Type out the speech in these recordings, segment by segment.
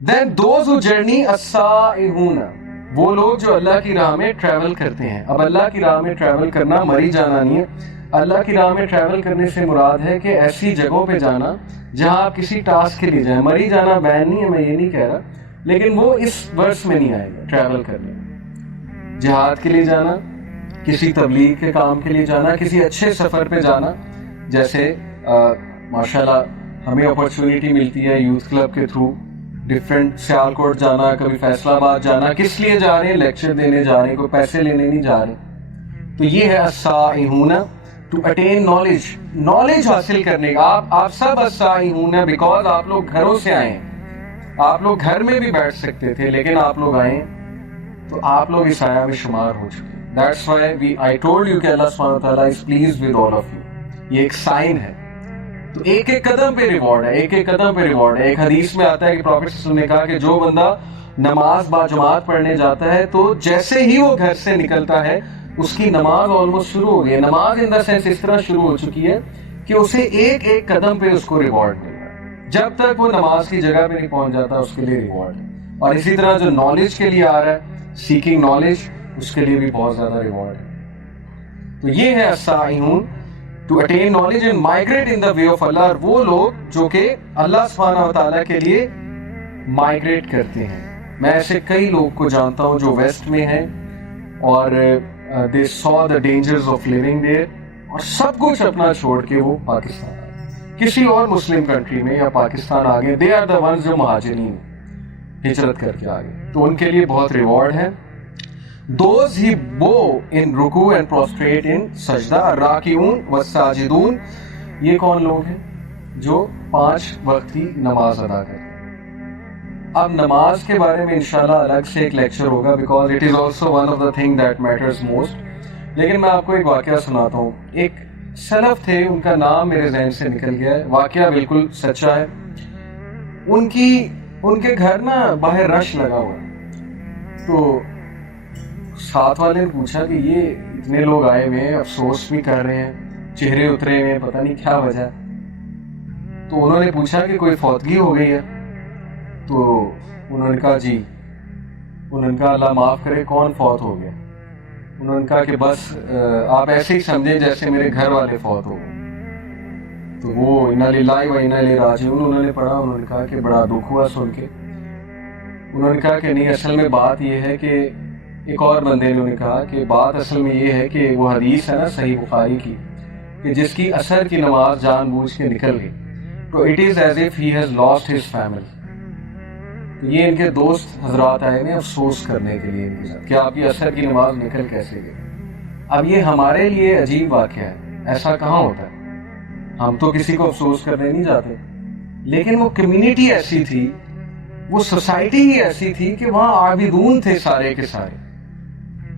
Then those who journey as-sa'ihuna, وہ لوگ جو اللہ کی راہ میں ٹریول کرتے ہیں. اب اللہ کی راہ میں ٹریول کرنا مری جانا نہیں ہے. اللہ کی راہ میں ٹریول کرنے سے مراد ہے کہ ایسی جگہوں پہ جانا جہاں آپ کسی ٹاسک کے لیے جائیں. مری جانا بین نہیں ہے, میں یہ نہیں کہہ رہا, لیکن وہ اس ورس میں نہیں آئے گا. ٹریول کرنے, جہاد کے لیے جانا, کسی تبلیغ کے کام کے لیے جانا, کسی اچھے سفر پہ جانا, جیسے ماشاءاللہ ہمیں اپرچونیٹی ملتی ہے یوتھ کلب کے تھرو ڈفرینٹ سیالکوٹ جانا, کبھی فیصل آباد جانا. کس لیے جا رہے ہیں؟ لیکچر دینے جا رہے ہیں, کوئی پیسے لینے نہیں جا رہے. تو یہ ہے السائحون ٹو اٹین نالج, نالج حاصل کرنے کا. آپ سب السائحون بیکاز آپ لوگ گھروں سے آئے ہیں. آپ لوگ گھر میں بھی بیٹھ سکتے تھے, لیکن آپ لوگ آئے تو آپ لوگ اس آیا میں شمار ہو چکے. That's why I told you کہ اللہ سبحانہ وتعالیٰ is pleased with all of you. یہ ایک سائن ہے. تو ایک ایک قدم پہ ریوارڈ ہے, ایک ایک قدم پہ ریوارڈ ہے. ایک حدیث میں آتا ہے کہ پروفیٹ صلی اللہ علیہ وسلم نے کہا کہ جو بندہ نماز با جماعت پڑھنے جاتا ہے تو جیسے ہی وہ گھر سے نکلتا ہے اس کی نماز آلموسٹ شروع ہو گئی ہے. نماز ان دا سینس اس طرح شروع ہو چکی ہے کہ اسے ایک ایک قدم پہ اس کو ریوارڈ مل رہا ہے. جب تک وہ نماز کی جگہ پہ نہیں پہنچ جاتا اس کے لیے ریوارڈ ہے. اور اسی طرح جو نالج کے لیے آ رہا ہے, سیکنگ نالج, اس کے لیے بھی بہت زیادہ ریوارڈ ہے. تو یہ ہے السائحون to attain knowledge and migrate in the way of اللہ. اور وہ لوگ جو کہ اللہ سبحانہ وتعالیٰ کے لیے مائگریٹ کرتے ہیں. میں ایسے کئی لوگ کو جانتا ہوں جو ویسٹ میں ہیں اور دے saw the dangers of living there, اور سب کچھ اپنا چھوڑ کے وہ پاکستان آئے, کسی اور مسلم کنٹری میں یا پاکستان آگے. دے آر دا ونز جو مہاجرین ہجرت کر کے آگے. تو ان کے لیے بہت ریوارڈ ہے. Those he bow in رکوع and prostrate in سجدہ, الراکعون والساجدون. یہ کون لوگ ہیں؟ جو 5 وقت کی نماز ادا کرتے ہیں. اب نماز کے بارے میں انشاءاللہ الگ سے ایک لیکچر ہوگا because it is also one of the thing that matters most. لیکن میں آپ کو ایک واقعہ سناتا ہوں. ایک سلف تھے, ان کا نام میرے ذہن سے نکل گیا ہے, واقعہ بالکل سچا ہے. ان کے گھر نا باہر رش لگا ہوا ہے. تو ساتھ والے نے پوچھا کہ یہ اتنے لوگ آئے ہوئے ہیں, افسوس بھی کر رہے ہیں, چہرے اترے ہوئے ہیں, پتہ نہیں کیا وجہ ہے. تو انہوں نے پوچھا کہ کوئی فوتگی ہو گئی ہے؟ تو انہوں نے کہا جی. انہوں نے کہا اللہ معاف کرے, کون فوت ہو گیا؟ انہوں نے کہا کہ بس آپ ایسے ہی سمجھیں جیسے میرے گھر والے فوت ہو گئے. تو وہ انا للہ و انا الیہ راجعون انہوں نے پڑھا. انہوں نے کہا کہ بڑا دکھ ہوا سن کے. انہوں نے کہا کہ نہیں, اصل میں بات یہ ہے کہ ایک اور بندے نے کہا کہ بات اصل میں یہ ہے کہ وہ حدیث ہے نا صحیح بخاری کی کہ جس کی عصر کی نماز جان بوجھ کے نکل گئی تو it is as if he has lost his family. تو یہ ان کے دوست حضرات آئے ہیں افسوس کرنے کے لیے ان کے ساتھ کہ آپ کی عصر کی نماز نکل کیسے گئی. اب یہ ہمارے لیے عجیب واقعہ ہے, ایسا کہاں ہوتا ہے. ہم تو کسی کو افسوس کرنے نہیں جاتے, لیکن وہ کمیونٹی ایسی تھی, وہ سوسائٹی ہی ایسی تھی کہ وہاں عابدون تھے سارے کے سارے.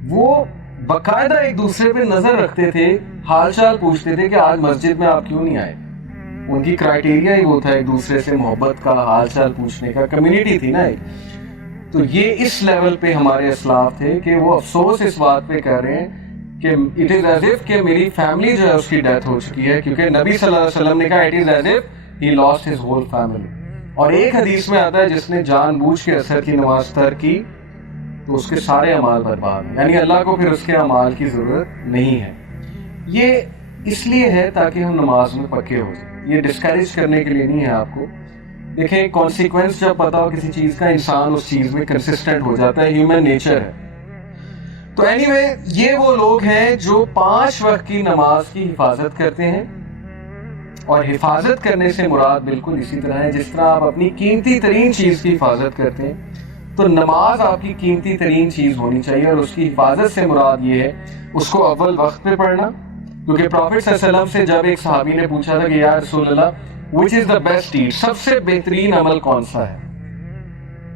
وہ باقاعدہ ایک دوسرے پہ نظر رکھتے تھے, حال چال پوچھتے تھے کہ آج مسجد میں آپ کیوں نہیں آئے. ان کی کرائٹیریا ہی وہ تھا ایک دوسرے سے محبت کا, حال چال پوچھنے کا. کمیونٹی تھی نا ایک. تو یہ اس لیول پہ ہمارے اسلاف تھے کہ وہ افسوس اس بات پہ کر رہے ہیں کہ اٹ از ایز اف کہ میری فیملی جو ہے اس کی ڈیتھ ہو چکی ہے, کیونکہ نبی صلی اللہ علیہ وسلم نے کہا it is as if he lost his whole family. اور ایک حدیث میں آتا ہے جس نے جان بوجھ کے عصر کی نماز ترک کی تو اس کے سارے اعمال برباد ہیں, یعنی اللہ کو پھر اس کے اعمال کی ضرورت نہیں ہے. یہ اس لیے ہے تاکہ ہم نماز میں پکے ہو جائیں, یہ ڈسکریج کرنے کے لیے نہیں ہے آپ کو. دیکھیں کانسیکوینس جب پتا ہو کسی چیز کا, انسان اس چیز میں کنسسٹنٹ ہو جاتا ہے, ہیومن نیچر ہے. تو اینی وے یہ وہ لوگ ہیں جو 5 وقت کی نماز کی حفاظت کرتے ہیں. اور حفاظت کرنے سے مراد بالکل اسی طرح ہے جس طرح آپ اپنی قیمتی ترین چیز کی حفاظت کرتے ہیں, تو نماز آپ کی قیمتی ترین چیز ہونی چاہیے. اور اس کی حفاظت سے مراد یہ ہے اس کو اول وقت پہ پڑھنا. کیونکہ پروفیٹ صلی اللہ علیہ وسلم سے جب ایک صحابی نے پوچھا تھا کہ یا رسول اللہ وچ از دا بیسٹ ڈیڈ, سب سے بہترین عمل کون سا ہے.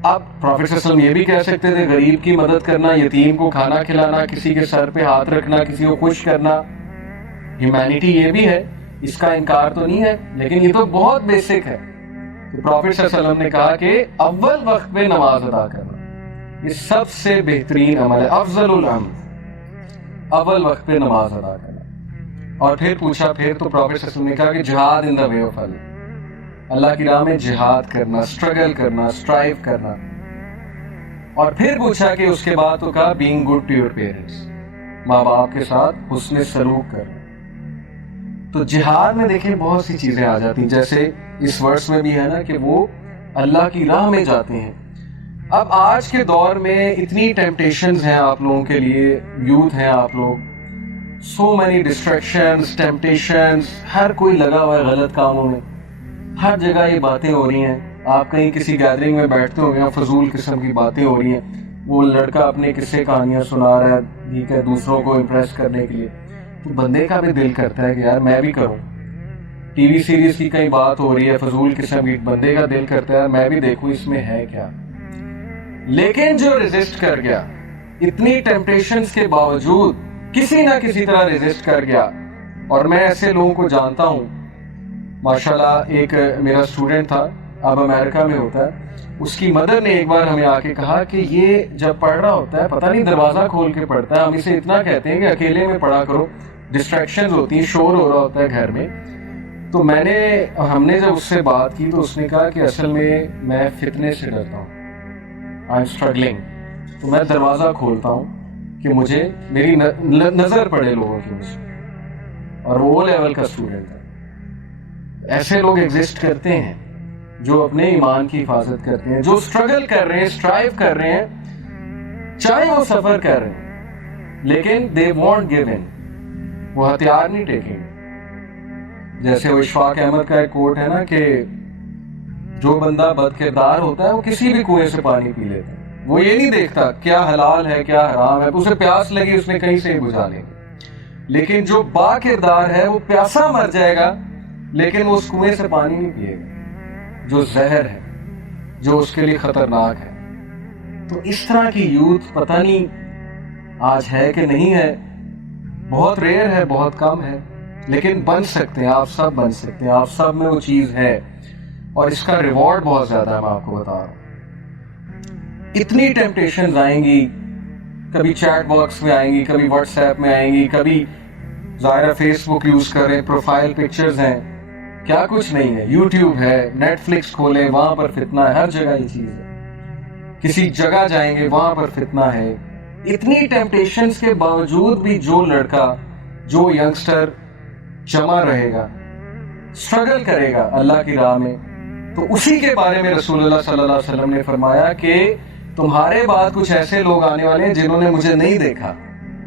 اب پروفیٹ صلی اللہ علیہ وسلم یہ بھی کہہ سکتے تھے غریب کی مدد کرنا, یتیم کو کھانا کھلانا, کسی کے سر پہ ہاتھ رکھنا, کسی کو خوش کرنا. ہیومینٹی یہ بھی ہے, اس کا انکار تو نہیں ہے, لیکن یہ تو بہت بیسک ہے. تو پروفیٹ صلی اللہ علیہ وسلم نے کہا کہ اول وقت پہ نماز ادا کرنا یہ سب سے بہترین عمل ہے, افضل العمل, اول وقت پہ نماز ادا کرنا. اور پھر پوچھا پھر تو پروفیٹ صلی اللہ علیہ وسلم نے کہا کہ جہاد ان دا وے آف اللہ, اللہ کی راہ میں جہاد کرنا، اسٹرگل کرنا، اسٹرائیو کرنا. اور پھر پوچھا کہ اس کے بعد تو کہا being good to your parents, ماں باپ کے ساتھ حسن سلوک کرنا. تو جہاد میں دیکھیں بہت سی چیزیں آ جاتی ہیں، جیسے اس ورس میں بھی ہے نا کہ وہ اللہ کی راہ میں جاتے ہیں. اب آج کے دور میں اتنی ٹیمپٹیشنز ہیں آپ لوگوں کے لیے، یوتھ ہیں آپ لوگ، سو مینی ڈسٹریکشنز، ٹیمپٹیشنز، ہر کوئی لگا ہوا ہے غلط کاموں میں، ہر جگہ یہ باتیں ہو رہی ہیں. آپ کہیں کسی گیدرنگ میں بیٹھتے ہوں گے، فضول قسم کی باتیں ہو رہی ہیں، وہ لڑکا اپنے قصے کہانیاں سنا رہا ہے، ٹھیک ہے، دوسروں کو امپریس کرنے کے لیے. تو بندے کا بھی دل کرتا ہے کہ یار میں بھی کروں. ٹی وی سیریز کی کئی بات ہو رہی ہے فضول قسم کی، بندے کا دل کرتا ہے میں بھی دیکھوں اس میں ہے کیا. لیکن جو ریزسٹ کر گیا اتنی ٹیمپٹیشنز کے باوجود، کسی نہ کسی طرح ریزسٹ کر گیا. اور میں ایسے لوگوں کو جانتا ہوں ماشاءاللہ. ایک میرا اسٹوڈنٹ تھا، اب امریکہ میں ہوتا ہے. اس کی مدر نے ایک بار ہمیں آ کے کہا کہ یہ جب پڑھ رہا ہوتا ہے پتہ نہیں دروازہ کھول کے پڑھتا ہے، ہم اسے اتنا کہتے ہیں کہ اکیلے میں پڑھا کرو، ڈسٹریکشنز ہوتی ہیں، شور ہو رہا ہوتا ہے گھر میں. تو ہم نے جب اس سے بات کی تو اس نے کہا کہ اصل میں فتنے سے ڈرتا ہوں، آئی ایم اسٹرگلنگ، تو میں دروازہ کھولتا ہوں کہ مجھے میری نظر پڑے لوگوں کی مجھے. اور وہ او لیول کا اسٹوڈنٹ ہے. ایسے لوگ ایگزسٹ کرتے ہیں جو اپنے ایمان کی حفاظت کرتے ہیں، جو اسٹرگل کر رہے ہیں، اسٹرائیو کر رہے ہیں، چاہے وہ سفر کر رہے ہیں، لیکن دے وونٹ گیو ان، وہ ہتھیار نہیں ٹیکیں گے. جیسے وہ اشفاق احمد کا ایک کوٹ ہے نا کہ جو بندہ بد کردار ہوتا ہے وہ کسی بھی کنویں سے پانی پی لیتا ہے، وہ یہ نہیں دیکھتا کیا حلال ہے کیا حرام ہے، اسے پیاس لگی اس نے کہیں سے ہی بجھا لیں گے. لیکن جو با کردار ہے وہ پیاسا مر جائے گا لیکن وہ اس کنویں سے پانی نہیں پیے گا جو زہر ہے، جو اس کے لیے خطرناک ہے. تو اس طرح کی یوتھ پتہ نہیں آج ہے کہ نہیں ہے، بہت ریئر ہے، بہت کم ہے، لیکن بن سکتے ہیں، آپ سب بن سکتے ہیں، آپ سب میں وہ چیز ہے. اور اس کا ریوارڈ بہت زیادہ ہے، میں آپ کو بتا رہا ہوں. اتنی ٹیمپٹیشنز آئیں گی، کبھی چیٹ باکس میں آئیں گی، کبھی واٹس ایپ میں آئیں گی، کبھی ظاہرہ فیس بک یوز کریں، پروفائل پکچرز ہیں، کیا کچھ نہیں ہے، یوٹیوب ہے، نیٹ فلکس کھولیں وہاں پر فتنہ ہے، ہر جگہ یہ چیز ہے. کسی جگہ جائیں گے وہاں پر فتنہ ہے. اتنی ٹیمپٹیشنز کے باوجود بھی جو لڑکا، جو ینگسٹر جمع رہے گا، اسٹرگل کرے گا اللہ کی راہ میں، تو اسی کے بارے میں رسول اللہ صلی اللہ علیہ وسلم نے فرمایا کہ تمہارے بعد کچھ ایسے لوگ آنے والے ہیں جنہوں نے مجھے نہیں دیکھا،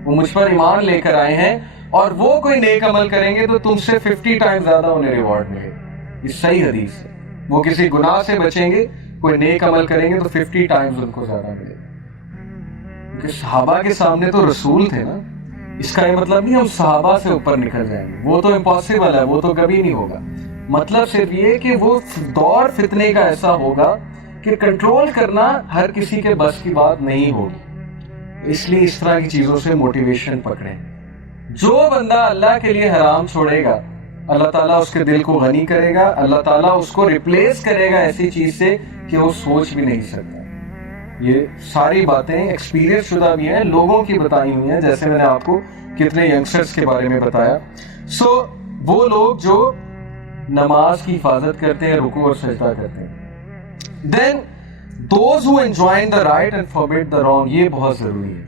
وہ مجھ پر ایمان لے کر آئے ہیں، اور وہ کوئی نیک عمل کریں گے تو تم سے 50 ٹائم زیادہ انہیں ریوارڈ ملے گا. یہ صحیح حدیث ہے. وہ کسی گناہ سے بچیں گے، کوئی نیک عمل کریں گے تو 50 ٹائمز ان کو زیادہ ملے گا. کیونکہ صحابہ کے سامنے تو رسول تھے نا. اس کا یہ مطلب نہیں ہم صحابہ سے اوپر نکل جائیں گے، وہ تو امپاسبل ہے، وہ تو کبھی نہیں ہوگا. مطلب صرف یہ کہ وہ دور فتنے کا ایسا ہوگا کہ کنٹرول کرنا ہر کسی کے بس کی بات نہیں ہوگی. اس لیے اس طرح کی چیزوں سے موٹیویشن پکڑیں. جو بندہ اللہ کے لیے حرام چھوڑے گا اللہ تعالیٰ اس کے دل کو غنی کرے گا، اللہ تعالیٰ اس کو ریپلیس کرے گا ایسی چیز سے کہ وہ سوچ بھی نہیں سکتا. یہ ساری باتیں ایکسپیرینس شدہ بھی ہیں، لوگوں کی بتائی ہوئی ہیں، جیسے میں نے آپ کو کتنے ینگسٹرز کے بارے میں بتایا. سو وہ لوگ جو نماز کی حفاظت کرتے ہیں، رکوع اور سجدہ کرتے ہیں. Then those who enjoin the right and forbid the wrong, یہ بہت ضروری ہے.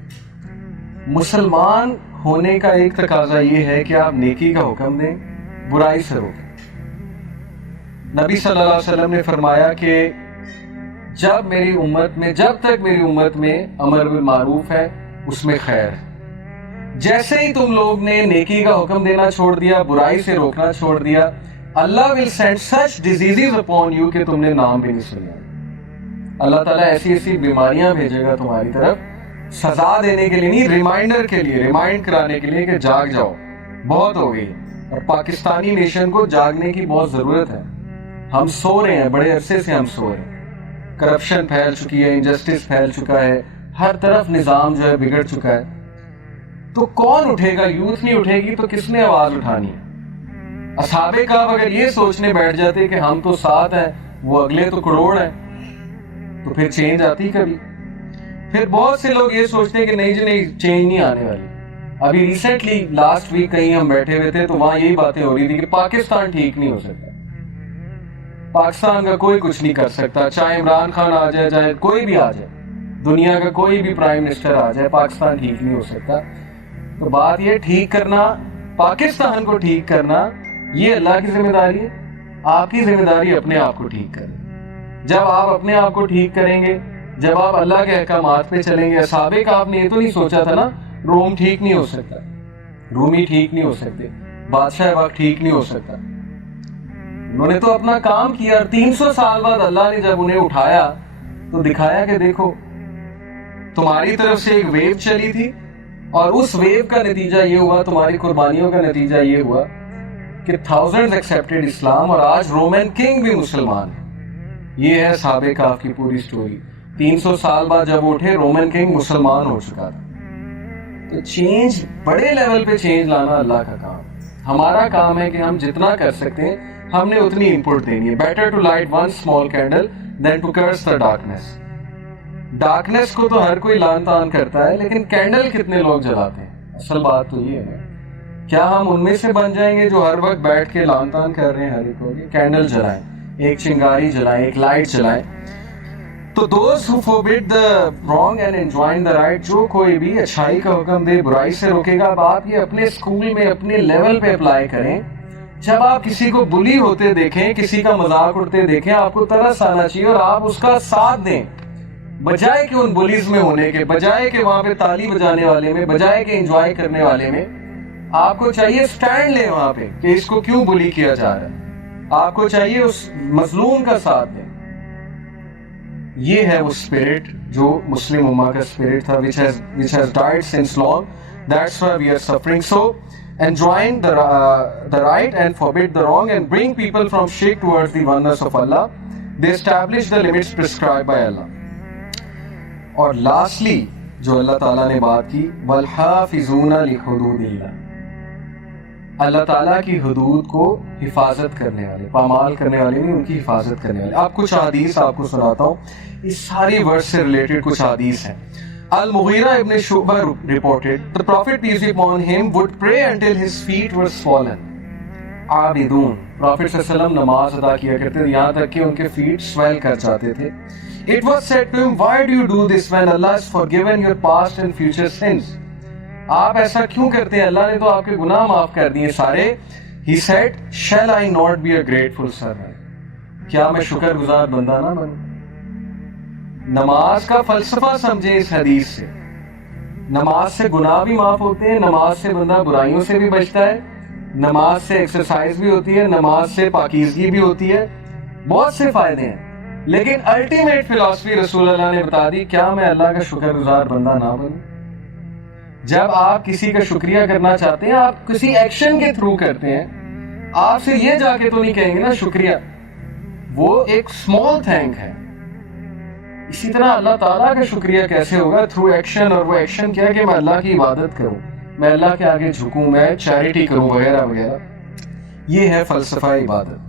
مسلمان ہونے کا ایک تقاضا یہ ہے کہ آپ نیکی کا حکم دیں، برائی سے روکیں. نبی صلی اللہ علیہ وسلم نے فرمایا کہ جب تک میری امت میں امر بالمعروف ہے اس میں خیر ہے. جیسے ہی تم لوگ نے نیکی کا حکم دینا چھوڑ دیا، برائی سے روکنا چھوڑ دیا، اللہ will send such diseases upon you کہ تم نے نام بھی نہیں سنا. اللہ تعالیٰ ایسی ایسی بیماریاں بھیجے گا تمہاری طرف، سزا دینے کے لیے نہیں، ریمائنڈر کے لیے، ریمائنڈ کرانے کے لیے کہ جاگ جاؤ، بہت ہو گئی. اور پاکستانی نیشن کو جاگنے کی بہت ضرورت ہے. ہم سو رہے ہیں، بڑے عرصے سے ہم سو رہے ہیں. کرپشن پھیل چکی ہے، انجسٹس پھیل چکا ہے، ہر طرف نظام جو ہے بگڑ چکا ہے. تو کون اٹھے گا؟ یوتھ نہیں اٹھے گی تو کس نے آواز اٹھانی ہے؟ اصحاب کہف اگر یہ سوچنے بیٹھ جاتے کہ ہم تو ساتھ ہیں، وہ اگلے تو کروڑ ہیں، تو پھر چینج آتی کبھی؟ پھر بہت سے لوگ یہ سوچتے ہیں کہ نہیں جی نہیں، چینج نہیں آنے والی. ابھی ریسنٹلی لاسٹ ویک کہیں ہم بیٹھے ہوئے تھے تو وہاں یہی باتیں ہو رہی تھی کہ پاکستان ٹھیک نہیں ہو سکتا. پاکستان کا کوئی کچھ نہیں کر سکتا، چاہے عمران خان آ جائے، چاہے کوئی بھی آ جائے، دنیا کا کوئی بھی پرائم منسٹر آ جائے، پاکستان ٹھیک نہیں ہو سکتا۔ تو بات یہ ٹھیک کرنا، پاکستان کو ٹھیک کرنا، یہ اللہ کی ذمہ داری ہے۔ آپ کی ذمہ داری اپنے آپ کو ٹھیک کریں۔ جب آپ اپنے آپ کو ٹھیک کریں گے، جب آپ اللہ کے احکامات پہ چلیں گے، اصحاب کہف نے یہ تو نہیں سوچا تھا نا روم ٹھیک نہیں ہو سکتا، رومی ٹھیک نہیں ہو سکتے، بادشاہ وقت ٹھیک نہیں ہو سکتا۔ انہوں نے تو اپنا کام کیا، 300 سال بعد اللہ نے جب انہیں اٹھایا تو دکھایا کہ دیکھو تمہاری طرف سے ایک ویو چلی تھی، اور اس ویو کا نتیجہ یہ ہوا، تمہاری قربانیوں کا نتیجہ یہ ہوا کہ thousands accepted اسلام، اور آج رومن کنگ بھی مسلمان ہے۔ یہ ہے اصحاب کہف کی پوری سٹوری۔ 300 سال بعد جب اٹھے، رومن کنگ مسلمان ہو چکا تھا۔ تو چینج، بڑے لیول پہ چینج لانا اللہ کا کام۔ ہمارا کام ہے کہ ہم جتنا کر سکتے ہیں ہم نے اتنی انپٹ دینی ہے۔ Better to light one small candle than to curse the darkness. Darkness کو تو ہر کوئی لان تان کرتا ہے، لیکن کینڈل کتنے لوگ جلاتے ہیں؟ اصل بات تو یہ ہے، کیا ہم ان میں سے بن جائیں گے جو ہر وقت بیٹھ کے لان تان کر رہے ہیں ہر ایک کو؟ کینڈل جلائیں، ایک چنگاری جلائیں، ایک لائٹ جلائیں۔ تو those who forbid the wrong and enjoin the right، جو کوئی بھی اچھائی کا حکم دے، برائی سے روکے گا۔ اب آپ یہ اپنے اسکول میں اپنے لیول پہ اپلائی کریں۔ جب آپ کسی کو بلی ہوتے دیکھیں، کسی کا مذاق اڑتے دیکھیں، آپ کو ترس آنا چاہیے اور آپ اس کا ساتھ دیں، بجائے کہ ان بلیز میں ہونے کے، بجائے کہ وہاں پہ تالی بجانے والے میں، بجائے کہ انجوائے کرنے والے میں۔ آپ کو چاہیے سٹینڈ لیں وہاں پہ کہ اس کو کیوں بلی کیا جا رہا ہے۔ آپ کو چاہیے اس مظلوم کا ساتھ دیں۔ یہ ہے وہ اسپرٹ جو مسلم امہ کا اسپرٹ تھا، which has died since long. That's why we are suffering. So enjoin the right and forbid the wrong and bring people from shirk towards the oneness of Allah. They establish the limits prescribed by Allah. اور lastly جو اللہ تعالیٰ نے بات کی، وَالْحَافِظُونَ لِحُدُودِ اللَّهِ، اللہ تعالیٰ کی حدود کو حفاظت کرنے والے، پامال کرنے والے نہیں، ان کی حفاظت کرنے والے۔ آپ کچھ حدیث آپ کو سناتا ہوں، اس ساری ورڈ سے ریلیٹڈ کچھ حدیث ہیں۔ المغیرہ ابن شعبہ reported the prophet peace be upon him would pray until his feet were swollen. عابدون، پروفٹ صلی اللہ علیہ وسلم نماز ادا کیا کرتے تھے یہاں تک کہ ان کے فیٹ سویل کر جاتے تھے۔ It was said to him, why do you do this when Allah has forgiven your past and future sins؟ آپ ایسا کیوں کرتے ہیں؟ اللہ نے تو آپ کے گناہ معاف کر دیے سارے۔ He said, shall I not be a grateful servant؟ کیا میں شکر گزار بندہ نہ بنوں؟ نماز کا فلسفہ سمجھیں اس حدیث سے۔ نماز سے گناہ بھی معاف ہوتے ہیں، نماز سے بندہ برائیوں سے بھی بچتا ہے، نماز سے ایکسرسائز بھی ہوتی ہے، نماز سے پاکیزگی بھی ہوتی ہے، بہت سے فائدے ہیں۔ لیکن الٹیمیٹ فلاسفی رسول اللہ نے بتا دی، کیا میں اللہ کا شکر گزار بندہ نہ بنوں؟ جب آپ کسی کا شکریہ کرنا چاہتے ہیں، آپ کسی ایکشن کے تھرو کرتے ہیں، آپ سے یہ جا کے تو نہیں کہیں گے نا شکریہ، وہ ایک اسمال تھینک ہے۔ اسی طرح اللہ تعالیٰ کا شکریہ کیسے ہوگا؟ تھرو ایکشن، اور وہ ایکشن کیا کہ میں اللہ کی عبادت کروں، میں اللہ کے آگے جھکوں، میں چیریٹی کروں، وغیرہ وغیرہ۔ یہ ہے فلسفہ عبادت۔